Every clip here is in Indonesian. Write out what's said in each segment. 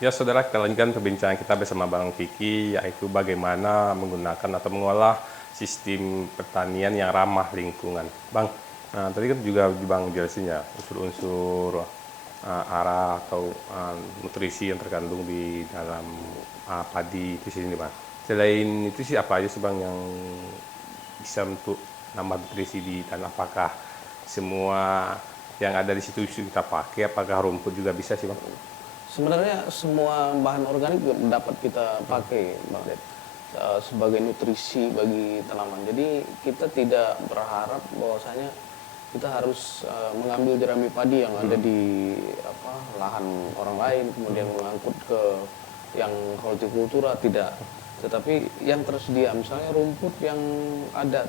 Ya saudara, kita lanjutkan perbincangan kita bersama Bang Vicky, yaitu bagaimana menggunakan atau mengolah sistem pertanian yang ramah lingkungan. Bang, nah, tadi kan juga Bang jelasin ya, unsur-unsur arah atau nutrisi yang terkandung di dalam padi itu sini Bang. Selain itu sih apa aja sih Bang yang bisa untuk nambah nutrisi di tanah? Apakah semua yang ada di situ kita pakai? Apakah rumput juga bisa sih Bang? Sebenarnya semua bahan organik dapat kita pakai, Bang Ded, sebagai nutrisi bagi tanaman. Jadi kita tidak berharap bahwasanya kita harus mengambil jerami padi yang ada di lahan orang lain, kemudian mengangkut ke yang hortikultura, tidak. Tetapi yang tersedia, misalnya rumput yang ada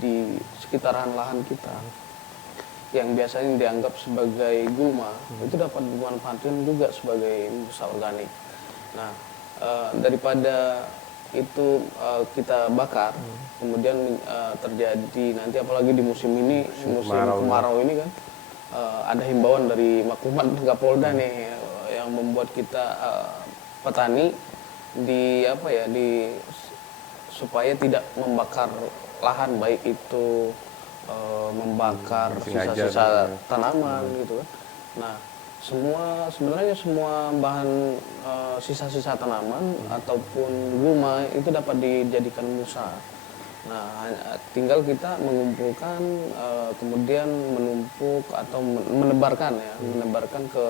di sekitaran lahan kita, yang biasanya dianggap sebagai gulma, itu dapat dimanfaatkan juga sebagai busa organik. Nah, daripada itu kita bakar, kemudian terjadi nanti apalagi di musim ini, musim kemarau ini kan, ada himbauan dari Maklumat Kapolda nih yang membuat kita petani supaya tidak membakar lahan, baik itu membakar sisa-sisa tanaman gitu kan. Nah, sebenarnya semua bahan sisa-sisa tanaman ataupun gulma itu dapat dijadikan musa. Nah, tinggal kita mengumpulkan kemudian menumpuk atau menebarkan ke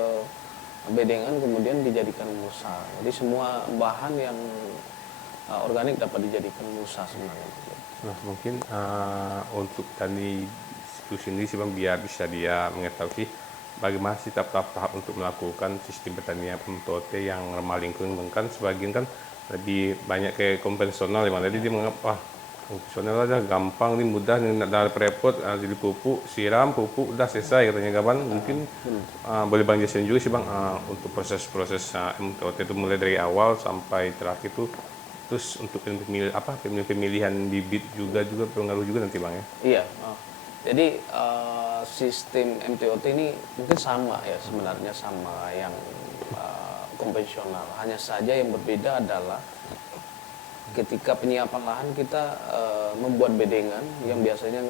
bedengan, kemudian dijadikan musa. Jadi semua bahan yang organik dapat dijadikan musa sebenarnya. Nah, mungkin untuk tani itu sendiri sih Bang, biar bisa dia mengetahui bagaimana sih tahap-tahap untuk melakukan sistem pertanian MTOT yang ramah lingkungan. Kan sebagian kan lebih banyak kayak konvensional ya Bang. Jadi dia menganggap, wah konvensional aja gampang nih, mudah nih, nggak ada repot, jadi pupuk, siram, pupuk, udah selesai katanya kapan. Mungkin boleh Bang jelasin juga sih Bang, untuk proses-proses MTOT itu mulai dari awal sampai terakhir itu. Terus untuk pemilihan bibit juga pengaruh juga nanti Bang ya? Iya. Jadi sistem MTOT ini mungkin sama ya, sebenarnya sama yang konvensional. Hanya saja yang berbeda adalah ketika penyiapan lahan kita membuat bedengan yang biasanya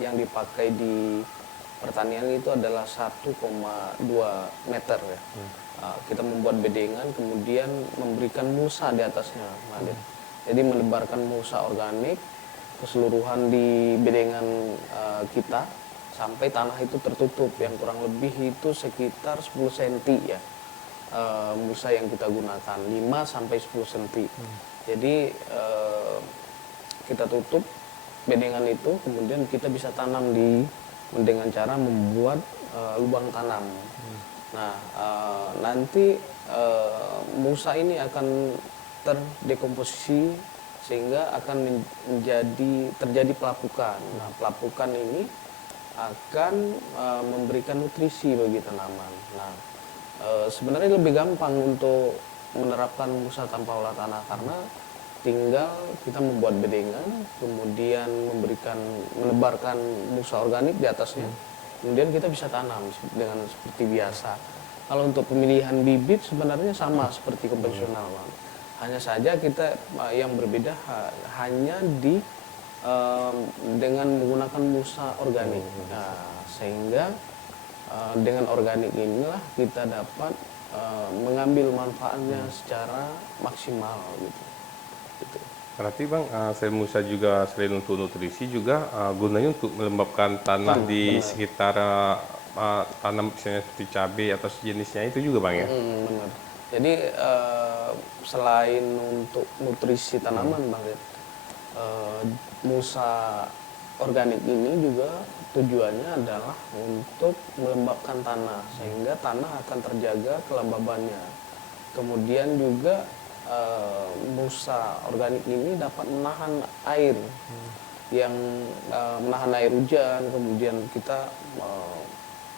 yang dipakai di pertanian itu adalah 1,2 meter ya. Kita membuat bedengan, kemudian memberikan musa di atasnya, jadi menebarkan musa organik keseluruhan di bedengan kita sampai tanah itu tertutup, yang kurang lebih itu sekitar 10 cm ya, musa yang kita gunakan 5 sampai 10 cm. Jadi kita tutup bedengan itu, kemudian kita bisa tanam dengan cara membuat lubang tanam. Nah, nanti musa ini akan terdekomposisi sehingga akan terjadi pelapukan. Nah, pelapukan ini akan memberikan nutrisi bagi tanaman. Nah, sebenarnya lebih gampang untuk menerapkan musa tanpa olah tanah karena tinggal kita membuat bedengan, kemudian menebarkan musa organik di atasnya. Kemudian kita bisa tanam dengan seperti biasa. Kalau untuk pemilihan bibit sebenarnya sama seperti konvensional, Bang. Hanya saja kita yang berbeda hanya dengan menggunakan musa organik. Nah, sehingga dengan organik inilah kita dapat mengambil manfaatnya secara maksimal gitu. Berarti Bang, selain musa juga selain untuk nutrisi juga gunanya untuk melembabkan tanah di sekitar tanam misalnya seperti cabai atau sejenisnya itu juga Bang ya? Benar. Jadi selain untuk nutrisi tanaman Bang, musa organik ini juga tujuannya adalah untuk melembabkan tanah sehingga tanah akan terjaga kelembabannya. Kemudian juga musa organik ini dapat menahan air yang menahan air hujan, kemudian kita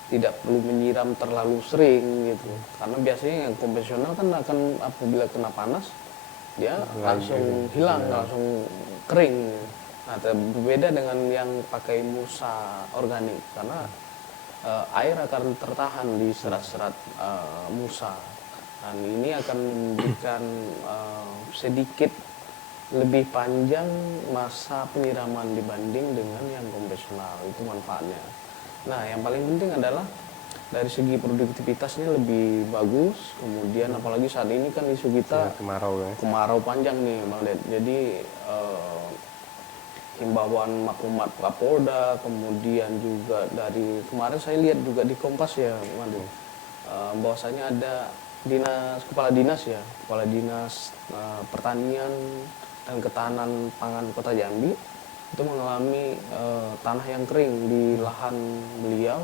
tidak perlu menyiram terlalu sering gitu, karena biasanya yang konvensional kan akan apabila kena panas dia langsung hilang, langsung kering. Nah, berbeda dengan yang pakai musa organik karena air akan tertahan di serat-serat musa. Dan ini akan memberikan sedikit lebih panjang masa penyiraman dibanding dengan yang konvensional. Itu manfaatnya. Nah, yang paling penting adalah dari segi produktivitasnya lebih bagus. Kemudian apalagi saat ini kan isu kita kemarau ya. kemarau panjang nih Bang Ded. Jadi himbauan maklumat Kapolda, kemudian juga dari kemarin saya lihat juga di Kompas ya Bang Ded, bahwasanya ada kepala dinas pertanian dan ketahanan pangan Kota Jambi itu mengalami tanah yang kering di lahan beliau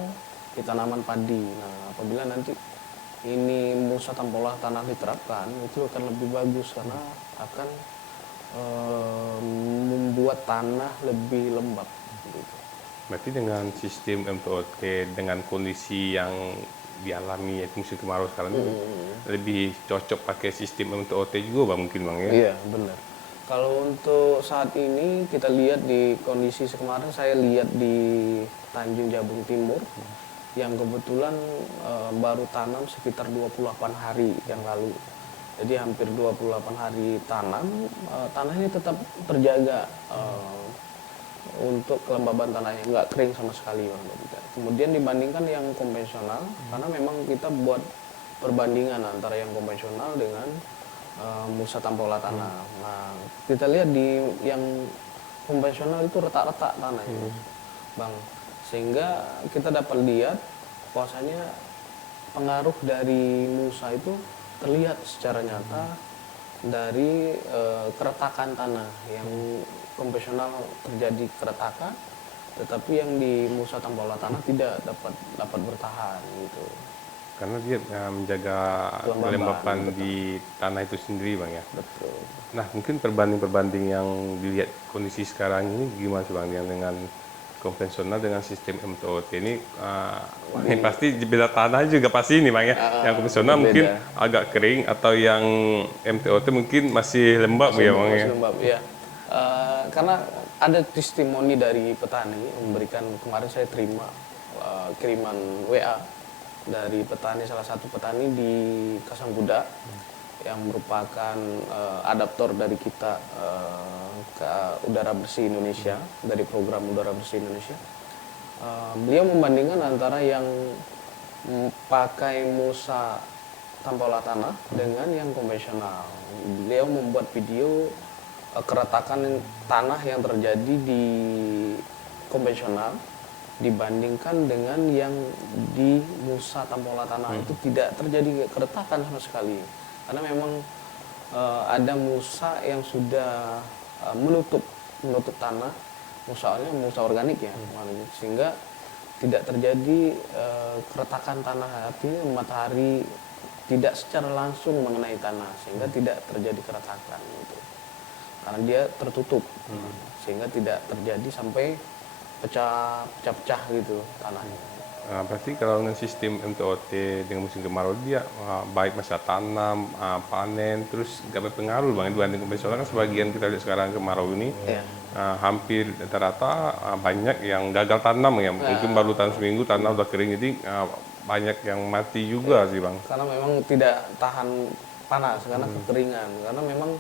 di tanaman padi. Nah, apabila nanti ini musa tanpa olah tanah diterapkan, itu akan lebih bagus karena akan membuat tanah lebih lembab. Gitu. Berarti dengan sistem MTOT dengan kondisi yang dialami yaitu musim kemarau sekarang ini lebih cocok pakai sistem MTOT juga Bang, mungkin Bang ya? Iya, benar. Kalau untuk saat ini kita lihat di kondisi kemarin saya lihat di Tanjung Jabung Timur yang kebetulan baru tanam sekitar 28 hari yang lalu. Jadi hampir 28 hari tanam, tanahnya tetap terjaga untuk kelembaban tanahnya, nggak kering sama sekali. Kemudian dibandingkan yang konvensional, karena memang kita buat perbandingan antara yang konvensional dengan musa tanpa olah tanah. Nah, kita lihat di yang konvensional itu retak-retak tanahnya, Bang. Sehingga kita dapat lihat bahwasanya pengaruh dari musa itu terlihat secara nyata dari keretakan tanah. Yang konvensional terjadi keretakan, tetapi yang di musa tanpa olah tanah tidak dapat bertahan gitu. Karena dia menjaga kelembapan di tanah itu sendiri Bang ya. Betul. Nah, mungkin perbanding yang dilihat kondisi sekarang ini gimana sih Bang yang dengan konvensional dengan sistem MTOT ini yang pasti beda tanah juga pasti ini Bang ya. Yang konvensional beda. mungkin agak kering atau yang MTOT mungkin masih lembab ya Bang ya. Lembab, ya. Karena ada testimoni dari petani memberikan, kemarin saya terima kiriman WA dari petani, salah satu petani di Kasangkuda yang merupakan adaptor dari kita ke Udara Bersih Indonesia, dari program Udara Bersih Indonesia. Beliau membandingkan antara yang pakai musa tanpa olah tanah dengan yang konvensional. Beliau membuat video keretakan tanah yang terjadi di konvensional dibandingkan dengan yang di musa tanpa olah tanah. Itu tidak terjadi keretakan sama sekali karena memang ada musa yang sudah menutup tanah, musa organik ya, sehingga tidak terjadi keretakan tanah. Artinya matahari tidak secara langsung mengenai tanah sehingga tidak terjadi keretakan gitu. Karena dia tertutup sehingga tidak terjadi sampai pecah-pecah gitu tanahnya. Berarti kalau dengan sistem MTOT dengan musim kemarau dia baik masa tanam, panen, terus nggak berpengaruh Bang dibanding konvensional kan sebagian kita lihat sekarang kemarau ini hampir rata-rata banyak yang gagal tanam ya, mungkin baru tanam seminggu tanah udah kering, jadi banyak yang mati juga sih Bang. Karena memang tidak tahan panas karena kekeringan, karena memang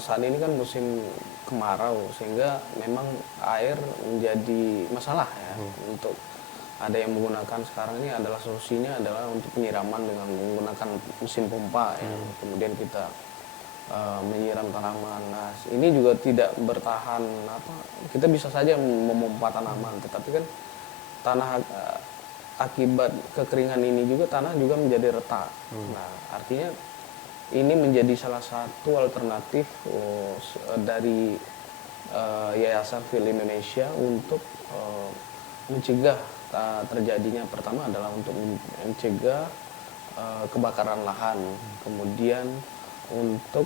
saat ini kan musim kemarau sehingga memang air menjadi masalah ya. Untuk ada yang menggunakan sekarang ini adalah solusinya adalah untuk penyiraman dengan menggunakan mesin pompa ya. Kemudian kita menyiram tanaman. Nah, ini juga tidak bertahan kita bisa saja memompa tanaman, tetapi kan tanah akibat kekeringan ini juga tanah juga menjadi retak. Nah, artinya ini menjadi salah satu alternatif dari Yayasan Field Indonesia untuk mencegah terjadinya, pertama adalah untuk mencegah kebakaran lahan, kemudian untuk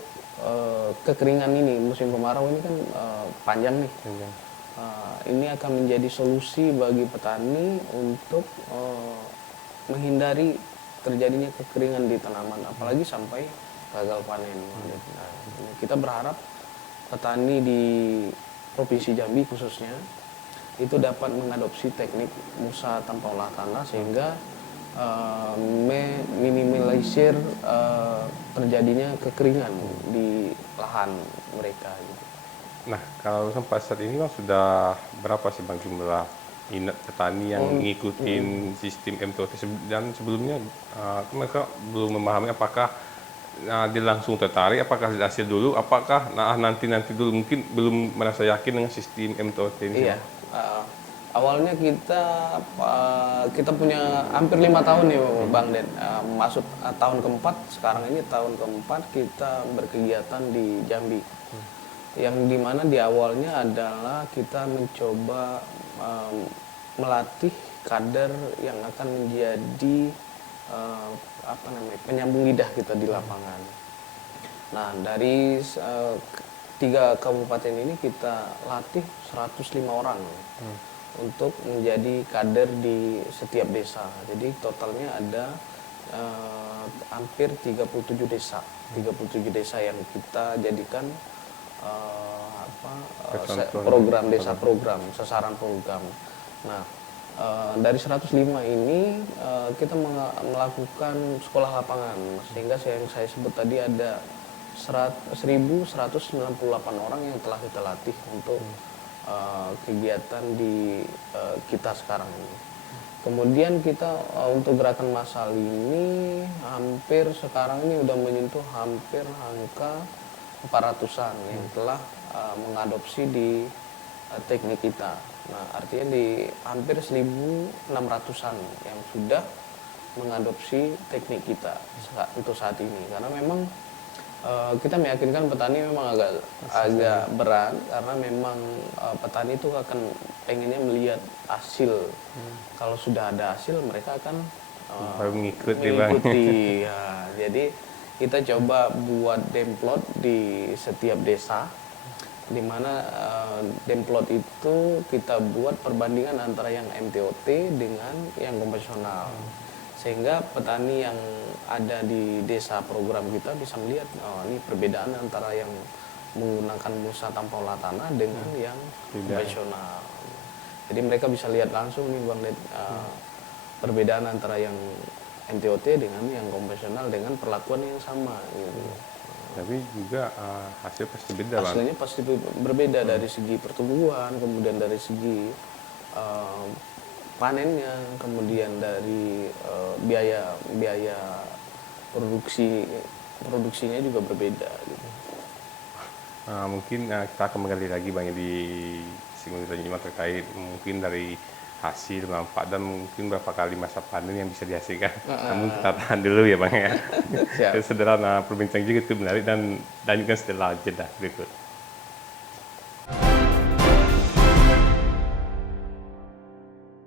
kekeringan ini, musim kemarau ini kan panjang nih. Ini akan menjadi solusi bagi petani untuk menghindari terjadinya kekeringan di tanaman, apalagi sampai gagal panen. Nah, kita berharap petani di Provinsi Jambi khususnya itu dapat mengadopsi teknik musa tanpa olah tanah sehingga meminimalisir terjadinya kekeringan di lahan mereka gitu. Nah, kalau sampai saat ini Bang sudah berapa sih Bang jumlah minat petani yang ngikutin sistem MTOT dan sebelumnya mereka belum memahami apakah dia langsung tertarik, apakah hasil dulu, apakah nanti dulu mungkin belum merasa yakin dengan sistem MTOT ini. Iya, awalnya kita punya hampir 5 tahun nih Bang Den, masuk tahun keempat, sekarang ini tahun keempat kita berkegiatan di Jambi. Yang dimana di awalnya adalah kita mencoba melatih kader yang akan menjadi penyambung lidah kita di lapangan. Nah, dari 3 kabupaten ini kita latih 105 orang untuk menjadi kader di setiap desa. Jadi totalnya ada hampir 37 desa. 37 desa yang kita jadikan program desa program, sasaran program. Nah, dari 105 ini kita melakukan sekolah lapangan, sehingga yang saya sebut tadi ada 1.198 orang yang telah kita latih untuk kegiatan di kita sekarang ini. Kemudian kita untuk gerakan massal ini hampir sekarang ini udah menyentuh hampir angka 400-an yang telah mengadopsi di teknik kita. Nah, artinya di hampir 1.600-an yang sudah mengadopsi teknik kita untuk saat ini. Karena memang kita meyakinkan petani memang agak berat, karena memang petani itu akan pengennya melihat hasil. Kalau sudah ada hasil, mereka akan mengikuti. Ya, jadi kita coba buat demplot di setiap desa, di mana demplot itu kita buat perbandingan antara yang MTOT dengan yang konvensional, sehingga petani yang ada di desa program kita bisa melihat ini perbedaan antara yang menggunakan mulsa tanpa olah tanah dengan yang konvensional. Jadi mereka bisa lihat langsung nih Bang Led, perbedaan antara yang MTOT dengan yang konvensional dengan perlakuan yang sama gitu. Tapi juga hasil pasti beda Bang. Hasilnya pasti berbeda dari segi pertumbuhan, kemudian dari segi panennya, kemudian dari biaya produksinya juga berbeda gitu. Mungkin kita akan menggali lagi Bang di segmen selanjutnya terkait mungkin dari hasil, manfaat, dan mungkin berapa kali masa panen yang bisa dihasilkan. Namun kita tahan dulu ya Bang ya. Sederhana perbincang juga itu menarik dan lanjutkan setelah jeda berikut.